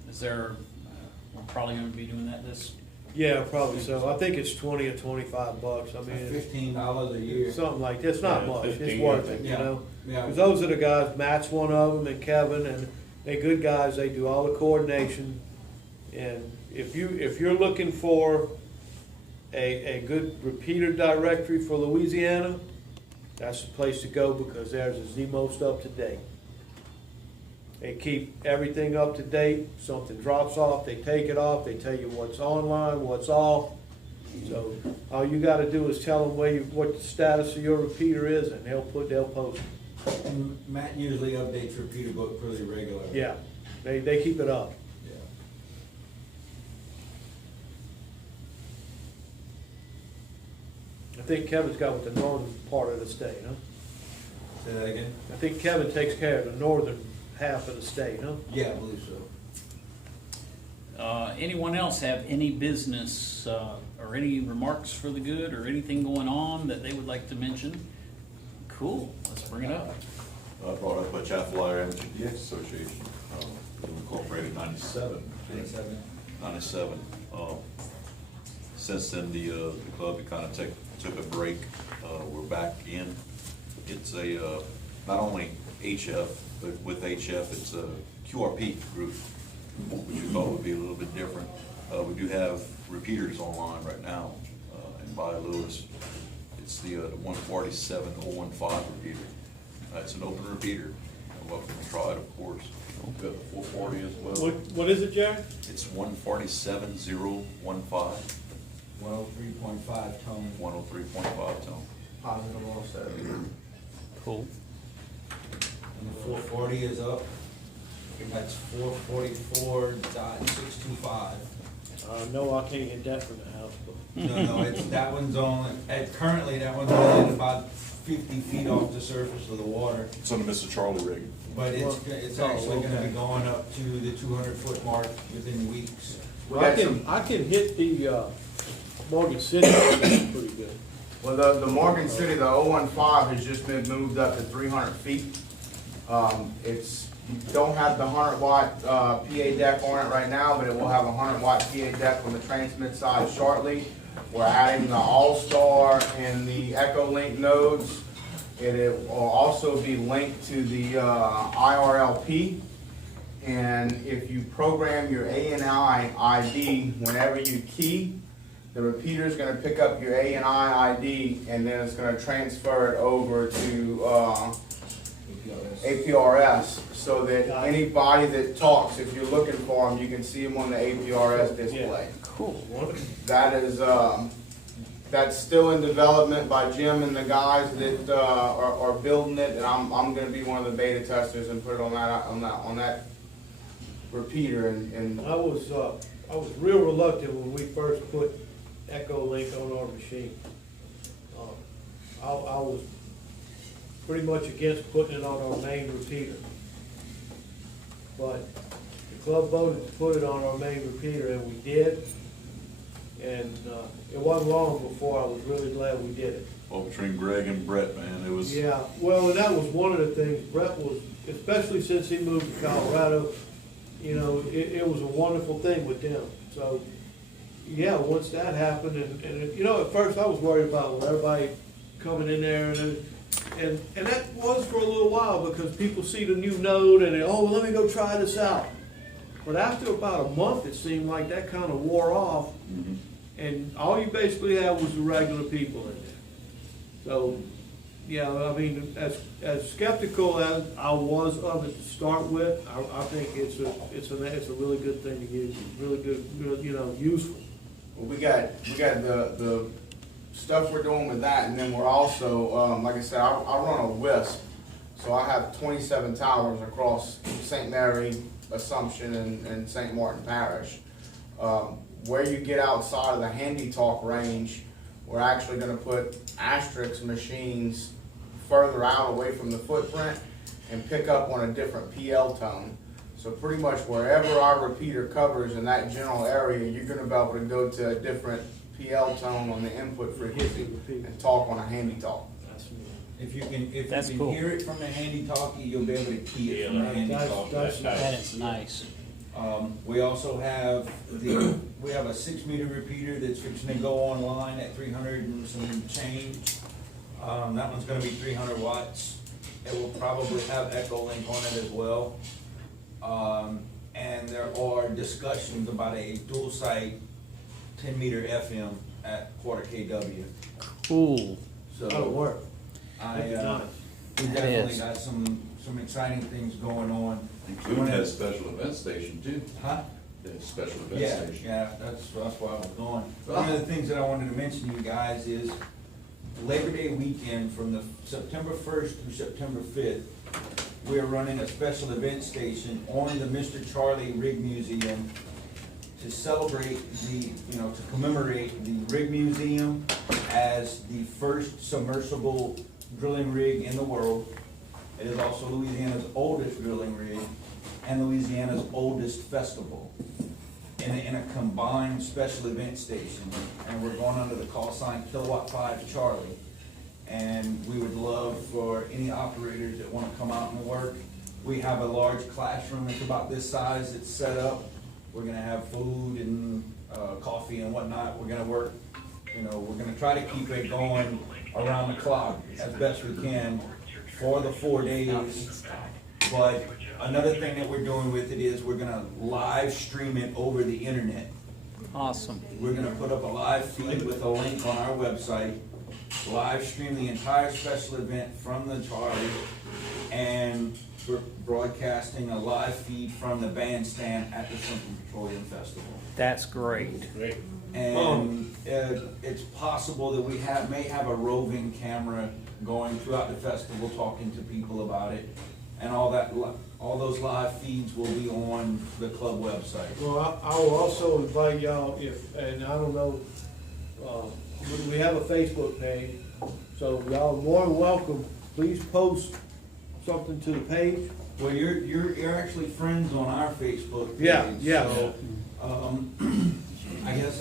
Is there? We're probably going to be doing that this. Yeah, probably so. I think it's 20 or 25 bucks. I mean, it's $15 a year. something like that. It's not Yeah, much. It's 15, worth it, you yeah. know? Yeah. Because those are the guys, Matt's one of them, and Kevin, and they're good guys. They do all the coordination. And if you're looking for a good repeater directory for Louisiana, that's the place to go because theirs is the most up to date. They keep everything up to date. Something drops off, they take it off. They tell you what's online, what's off. So all you got to do is tell them what the status of your repeater is, and they'll post it. And Matt usually updates repeater book pretty regularly. Yeah, they keep it up. Yeah. I think Kevin's got with the northern part of the state, huh? Say that again? I think Kevin takes care of the northern half of the state, huh? Yeah, I believe so. Anyone else have any business or any remarks for the good or anything going on that they would like to mention? Cool, let's bring it up. I brought up Atchafalaya Amateur DX Association, incorporated 97. 97. Since then, the club kind of took a break. We're back in. It's a not only HF, but with HF, it's a QRP group, which we thought would be a little bit different. We do have repeaters online right now, and by Lewis, it's the 147015 repeater. It's an open repeater. Welcome to try it, of course. We've got the 440 as well. What is it, Jack? It's 147015, 103.5 tone. 103.5 tone. Positive offset. Cool. And the 440 is up. That's 444.625. No, I can't get that from the house, but. No, that one's only, currently that one's only at about 50 feet off the surface of the water. It's on the Mr. Charlie rig. But it's actually gonna be going up to the 200-foot mark within weeks. I can hit the Morgan City pretty good. Well, the Morgan City, the 015 has just been moved up to 300 feet. You don't have the 100-watt PA deck on it right now, but it will have a 100-watt PA deck on the transmit side shortly. We're adding the All-Star and the Echo Link nodes It will also be linked to the IRLP. And if you program your ANI ID, whenever you key, the repeater is going to pick up your ANI ID, and then it's going to transfer it over to APRS, so that anybody that talks, if you're looking for them, you can see them on the APRS display. Cool. That is, that's still in development by Jim and the guys that are building it, and I'm going to be one of the beta testers and put it on that repeater. And I was real reluctant when we first put Echo Link on our machine. I was pretty much against putting it on our main repeater. But the club voted to put it on our main repeater, and we did. And it wasn't long before I was really glad we did it. Well, between Greg and Brett, man, it was. Yeah, well, and that was one of the things, Brett was, especially since he moved to Colorado, you know, it was a wonderful thing with them. So, yeah, once that happened, and you know, at first I was worried about everybody coming in there, and that was for a little while, because people see the new node and they, oh, well, let me go try this out. But after about a month, it seemed like that kind of wore off, and all you basically had was the regular people in there. So, yeah, I mean, as skeptical as I was of it to start with, I think it's a really good thing to use. It's really good, you know, useful. well, we got the stuff we're doing with that, and then we're also, like I said, I run a WISP, so I have 27 towers across St. Mary, Assumption, and St. Martin Parish. Where you get outside of the handy talk range, we're actually going to put asterisk machines further out away from the footprint and pick up on a different PL tone. So pretty much wherever our repeater covers in that general area, you're going to be able to go to a different PL tone on the input frequency and talk on a handy talk. If you can That's cool. hear it from the handy talkie, you'll be able to key it from the handy talkie. That is nice. We also have we have a 6-meter repeater that's fixing to go online at 300 and some change. That one's gonna be 300 watts. It will probably have Echo Link on it as well. And there are discussions about a dual site 10-meter FM at quarter KW. Cool. That'll work. We That definitely is. got some exciting things going on. Including that special event station too. Huh? The special event Yeah, station. yeah, that's where I was going. One of the things that I wanted to mention to you guys is Labor Day weekend from the September 1st through September 5th, we're running a special event station on the Mr. Charlie Rig Museum to celebrate to commemorate the Rig Museum as the first submersible drilling rig in the world. It is also Louisiana's oldest drilling rig and Louisiana's oldest festival in a combined special event station. And we're going under the call sign Kilowatt 5 Charlie. And we would love for any operators that want to come out and work. We have a large classroom that's about this size that's set up. We're gonna have food and coffee and whatnot. We're gonna work, we're gonna try to keep it going around the clock as best we can for the 4 days. But another thing that we're doing with it is we're gonna live stream it over the internet. Awesome. We're gonna put up a live feed with a link on our website, live stream the entire special event from the Charlie, and we're broadcasting a live feed from the bandstand at the Central Petroleum Festival. That's great. And it's possible that we may have a roving camera going throughout the festival, talking to people about it, and all those live feeds will be on the club website. Well, I will also invite y'all, and I don't know, we have a Facebook page, so y'all are more than welcome. Please post something to the page. Well, you're actually friends on our Facebook page. Yeah. So, I guess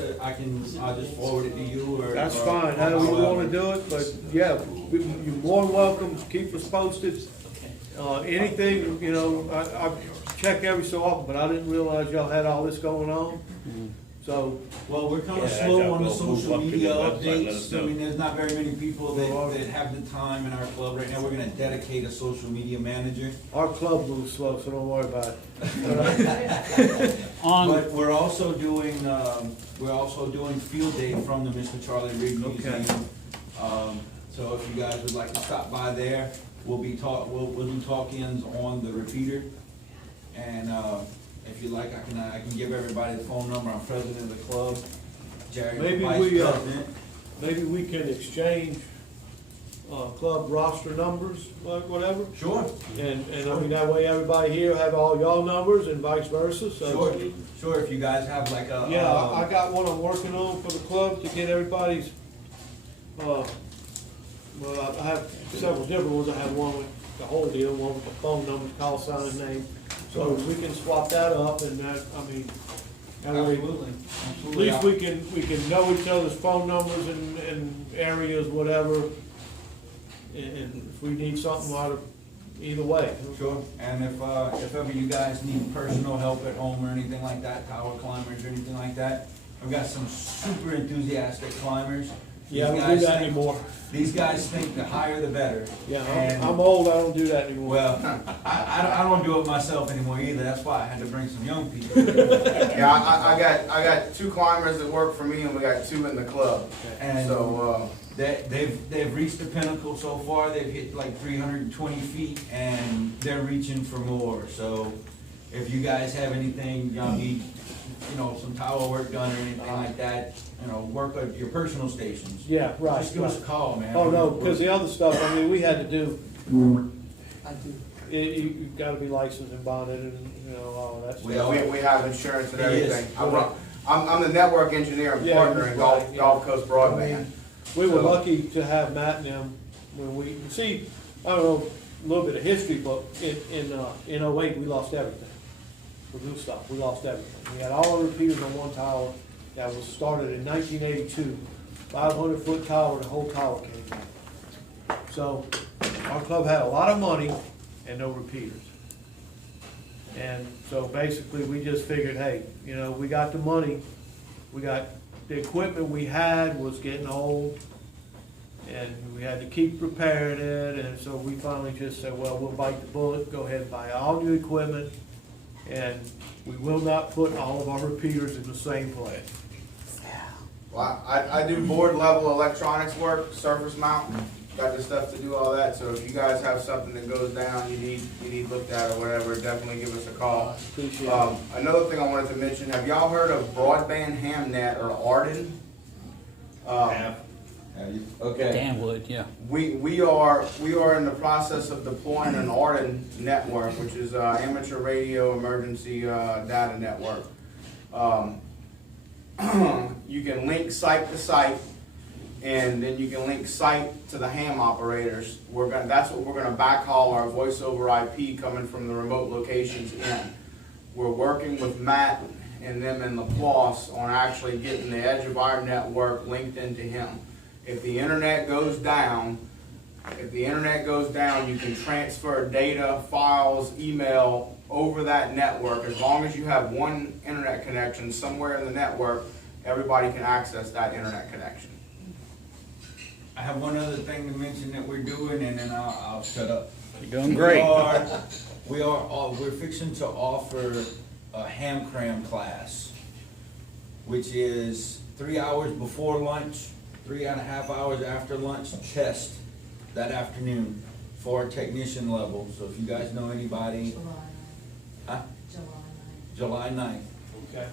I'll just forward it to you or. That's fine, however you wanna do it, but yeah, you're more than welcome, keep us posted. Anything, I check every so often, but I didn't realize y'all had all this going on. So, Well, we're kinda Yeah, slow on the we'll move social up to media the website, let us updates. I know. mean, there's not very many people that have the time in our club right now. We're gonna dedicate a social media manager. our club moves slow, so don't worry about it. On, But we're also doing field day from the Mr. Charlie Reed Okay. Museum. So if you guys would like to stop by there, we'll do talk-ins on the repeater. And, if you like, I can give everybody the phone number. I'm president of the club. Jerry, Maybe vice we, president. maybe we can exchange, club roster numbers, like whatever. Sure, And I mean, that way everybody here have all y'all numbers and vice versa, so. sure, if you guys have like a. Yeah, I got one I'm working on for the club to get everybody's, well, I have several different ones. I have one with the whole deal, one with the phone number, call sign, and name. So we can swap that up, and that, I mean, that way, Absolutely, at absolutely. least we can know each other's phone numbers and areas, whatever. And if we need something out of, either way. Sure, and if ever you guys need personal help at home or anything like that, tower climbers or anything like that, I've got some super enthusiastic climbers. Yeah, I These don't do guys that think- anymore. These guys think the higher the better. Yeah, And- I'm old, I don't do that anymore. Well, I don't do it myself anymore either, that's why I had to bring some young people. Yeah, I got 2 climbers that work for me, and we got 2 in the club. And So, they've reached the pinnacle so far, they've hit like 320 feet, and they're reaching for more. So if you guys have anything, y'all need, some tower work done or anything like that, work at your personal stations. Yeah, right. Just give us a right. call, man. Oh, no, because the other stuff, I mean, we had to do, you gotta be licensed and bonded and, all that We stuff. are. we have insurance and It is. everything. I'm the network engineer and Yeah, partner in right, yeah. Gulf Coast Broadband. We were So- lucky to have Matt and them when we, see, I don't know, a little bit of history, but in '08, we lost everything. For new stuff, we lost everything. We had all our repeaters on one tower that was started in 1982. 500-foot tower, the whole tower came down. So, our club had a lot of money and no repeaters. And so basically, we just figured, hey, we got the money, we got, the equipment we had was getting old, and we had to keep repairing it, and so we finally just said, well, we'll bite the bullet, go ahead and buy all new equipment, and we will not put all of our repeaters in the same place. Well, I do board level electronics work, surface mount, got the stuff to do all that, so if you guys have something that goes down, you need looked at or whatever, definitely give us a call. Appreciate it. Another thing I wanted to mention, have y'all heard of Broadband Hamnet or Arden? Okay. Danwood, yeah. We are in the process of deploying an Arden network, which is Amateur Radio Emergency Data Network. You can link site to site, and then you can link site to the ham operators. That's what we're gonna backhaul our voice over IP coming from the remote locations in. We're working with Matt and them in Laplace on actually getting the edge of our network linked into him. If the internet goes down, you can transfer data, files, email over that network. As long as you have one internet connection somewhere in the network, everybody can access that internet connection. I have one other thing to mention that we're doing, and then I'll shut up. You're doing great. We're fixing to offer a ham cram class, which is 3 hours before lunch, 3.5 hours after lunch, test that afternoon for technician level. So if you guys know anybody, July 9th. Okay.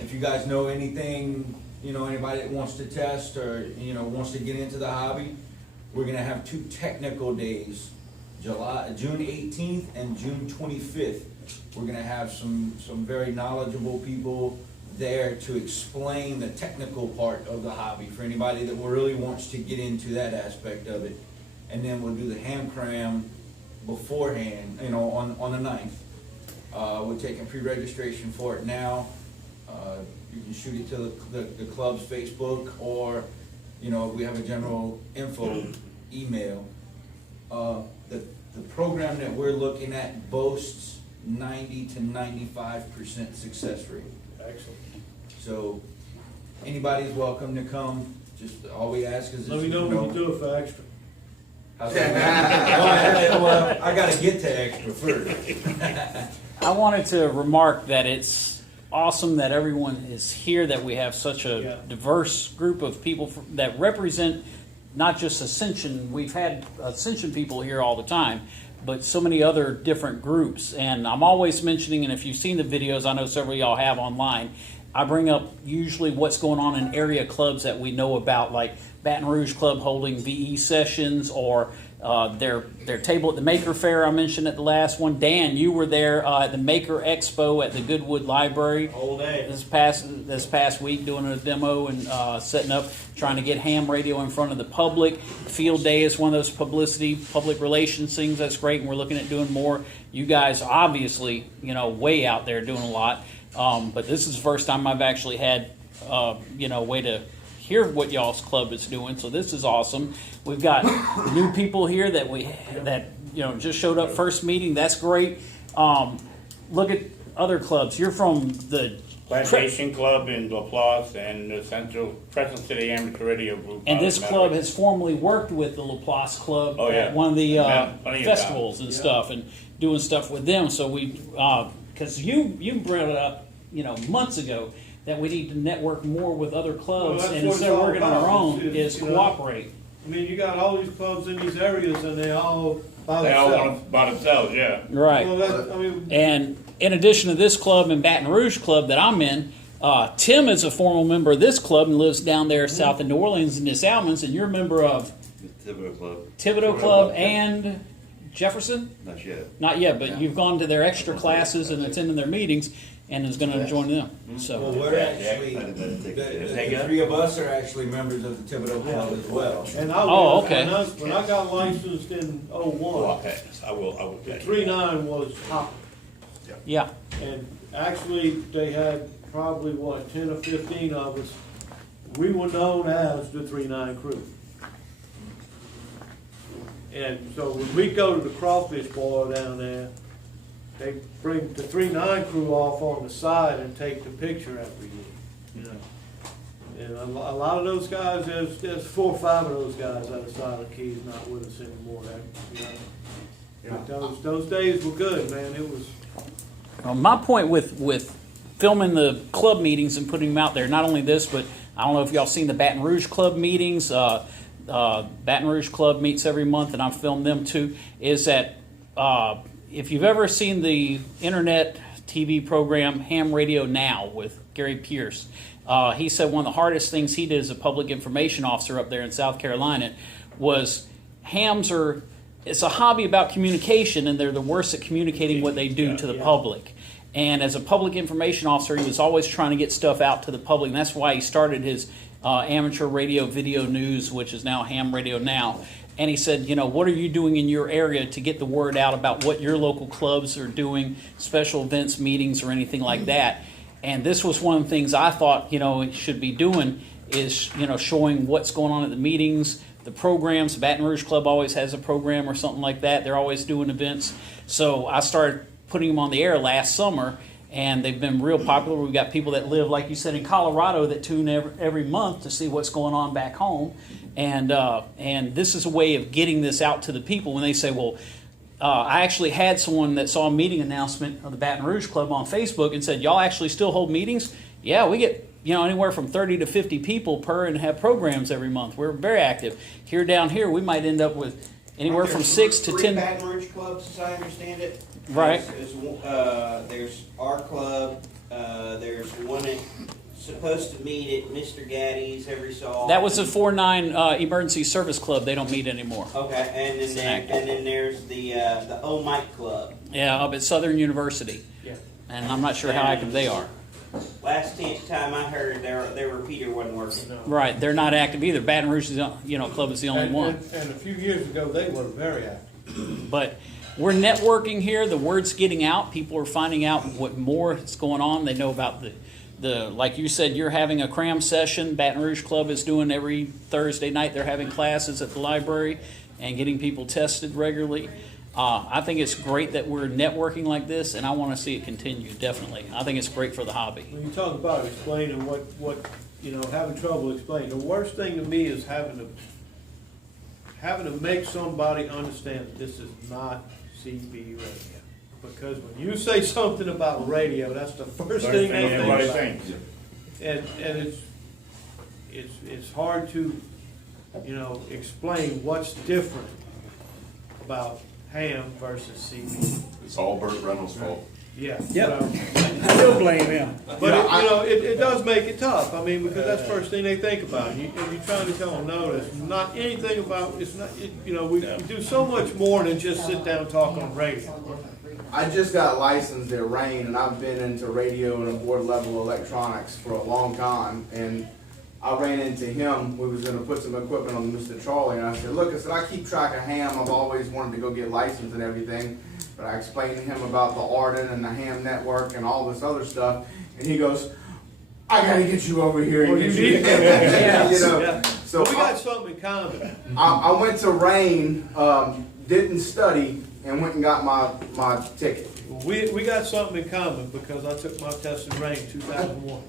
If you guys know anything, anybody that wants to test or, wants to get into the hobby, we're gonna have 2 technical days, June 18th and June 25th. We're gonna have some very knowledgeable people there to explain the technical part of the hobby for anybody that really wants to get into that aspect of it. And then we'll do the ham cram beforehand, on the 9th. We're taking pre-registration for it now. You can shoot it to the club's Facebook, or, we have a general info email. The program that we're looking at boasts 90 to 95% success rate. Excellent. So anybody's welcome to come. Just all we ask is that Let me know when you do it for extra. How's that? Well, I gotta get to extra first. I wanted to remark that it's awesome that everyone is here, that we have such a Yeah. diverse group of people that represent not just Ascension. We've had Ascension people here all the time, but so many other different groups. And I'm always mentioning, and if you've seen the videos, I know several of y'all have online, I bring up usually what's going on in area clubs that we know about, like Baton Rouge Club holding VE sessions, or their table at the Maker Fair I mentioned at the last one. Dan, you were there at the Maker Expo at the Goodwood Library Whole day. this past week, doing a demo and setting up, trying to get ham radio in front of the public. Field Day is one of those public relations things that's great, and we're looking at doing more. You guys obviously, way out there doing a lot. But this is the first time I've actually had, way to hear what y'all's club is doing. So this is awesome. We've got new people here that just showed up first meeting. That's great. Look at other clubs. You're from the Plantation Club in LaPlace and the Crescent City Amateur Radio Group. and this club has formerly worked with the LaPlace Club at one of the plenty of festivals and stuff, and doing stuff with them. So we, because you brought it up, months ago, that we need to network more with other clubs, Well, that's and what instead it's of all working on our about, own, is, is you know, cooperate. I mean, you got all these clubs in these areas and they all by They all themselves. want by themselves, yeah. Right. Well, that, I mean, And in addition to this club and Baton Rouge Club that I'm in, Tim is a formal member of this club and lives down there south of New Orleans in the Salmons, and you're a member of Thibodeau Club. Thibodeau Club and Jefferson? Not yet. Not yet, but Yeah. you've gone to their extra classes and attending their meetings, and is going to join them. Well, So, we're actually, I didn't take the three of us are actually members of the Thibodeau Club as well. and I Oh, was, okay. when I got licensed in Well, I'll '01, pass. I will the pass. 3.9 was hot. yeah. And actually, they had probably, 10 or 15 of us. We were known as the 3.9 crew. And so when we go to the crawfish boil down there, they bring the 3.9 crew off on the side and take the picture every year. And a lot of those guys, there's 4 or 5 of those guys out of Silent Keys not with us anymore. But those days were good, man. It was. My point with filming the club meetings and putting them out there, not only this, but I don't know if y'all seen the Baton Rouge Club meetings. Baton Rouge Club meets every month, and I've filmed them too, is that if you've ever seen the internet TV program Ham Radio Now with Gary Pierce, he said one of the hardest things he did as a public information officer up there in South Carolina was hams are, it's a hobby about communication, and they're the worst at communicating what they do to the public. And as a public information officer, he was always trying to get stuff out to the public, and that's why he started his amateur radio video news, which is now Ham Radio Now. And he said, what are you doing in your area to get the word out about what your local clubs are doing, special events, meetings, or anything like that? And this was one of the things I thought, it should be doing is, showing what's going on at the meetings, the programs. Baton Rouge Club always has a program or something like that. They're always doing events. So I started putting them on the air last summer, and they've been real popular. We've got people that live, like you said, in Colorado that tune every month to see what's going on back home. And this is a way of getting this out to the people when they say, well, I actually had someone that saw a meeting announcement of the Baton Rouge Club on Facebook and said, y'all actually still hold meetings? Yeah, we get anywhere from 30 to 50 people per and have programs every month. We're very active. Here down here, we might end up with anywhere from 6 to 10. Baton Rouge clubs, as I understand it. Right. There's our club. There's one that's supposed to meet at Mr. Gaddy's every so often. That was the 4-9 Emergency Service Club. They don't meet anymore. Okay, and then there's the O Mike Club. Yeah, up at Southern University. Yeah. And I'm not sure how active they are. Last time I heard, their repeater wasn't working. Right, they're not active either. Baton Rouge is club is the only one. And a few years ago, they were very active. But we're networking here. The word's getting out. People are finding out what more is going on. They know about the like you said, you're having a cram session. Baton Rouge Club is doing every Thursday night. They're having classes at the library and getting people tested regularly. I think it's great that we're networking like this, and I want to see it continue, definitely. I think it's great for the hobby. When you talk about explaining what, having trouble explaining, the worst thing to me is having to make somebody understand that this is not CB radio. Because when you say something about radio, that's the first thing they think everybody about. thinks. And it's hard to, explain what's different about ham versus CB. It's all Burt Reynolds' fault. Yeah. Yep. But Still blame him. it does make it tough. I mean, because that's the first thing they think about. And you're trying to tell them, no, that's not anything about, it's not, we do so much more than just sit down and talk on radio. I just got licensed at Rain, and I've been into radio and aboard level electronics for a long time. And I ran into him. We was going to put some equipment on Mr. Charlie, and I said, look, I keep track of ham. I've always wanted to go get licensed and everything. But I explained to him about the Arden and the ham network and all this other stuff, and he goes, I got to get you over here and get you. Yeah. So we got something in common. I went to Rain, didn't study, and went and got my ticket. We got something in common because I took my test in Rain 2001.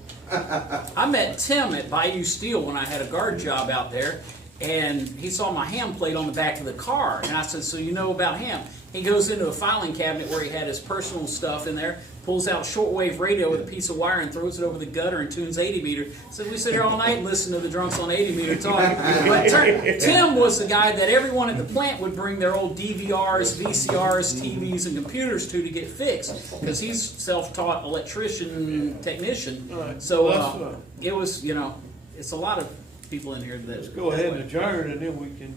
I met Tim at Bayou Steel when I had a guard job out there, and he saw my ham plate on the back of the car, and I said, so you know about ham? He goes into a filing cabinet where he had his personal stuff in there, pulls out shortwave radio with a piece of wire and throws it over the gutter and tunes 80 meter. So we sit here all night and listen to the drunks on 80 meter talk. But Tim was the guy that everyone at the plant would bring their old DVRs, VCRs, TVs, and computers to get fixed, because he's self-taught electrician, technician. Right. So it was, it's a lot of people in here that. Let's go ahead and adjourn, and then we can.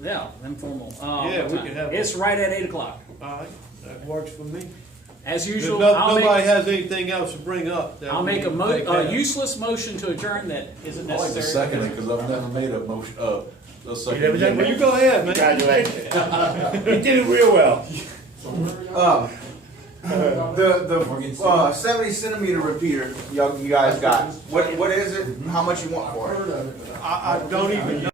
Yeah, informal. Yeah, we can have. It's right at 8 o'clock. All right, that works for me. As If usual, nobody has anything else to bring up, then I'll we make need to take a that. useless motion to adjourn that isn't I like to necessary. second it, because I've never made a motion, a second. Well, you go ahead, man. Congratulations. You did it real well. The 70 centimeter repeater you guys got. What is it? How much you want for it? I don't even know.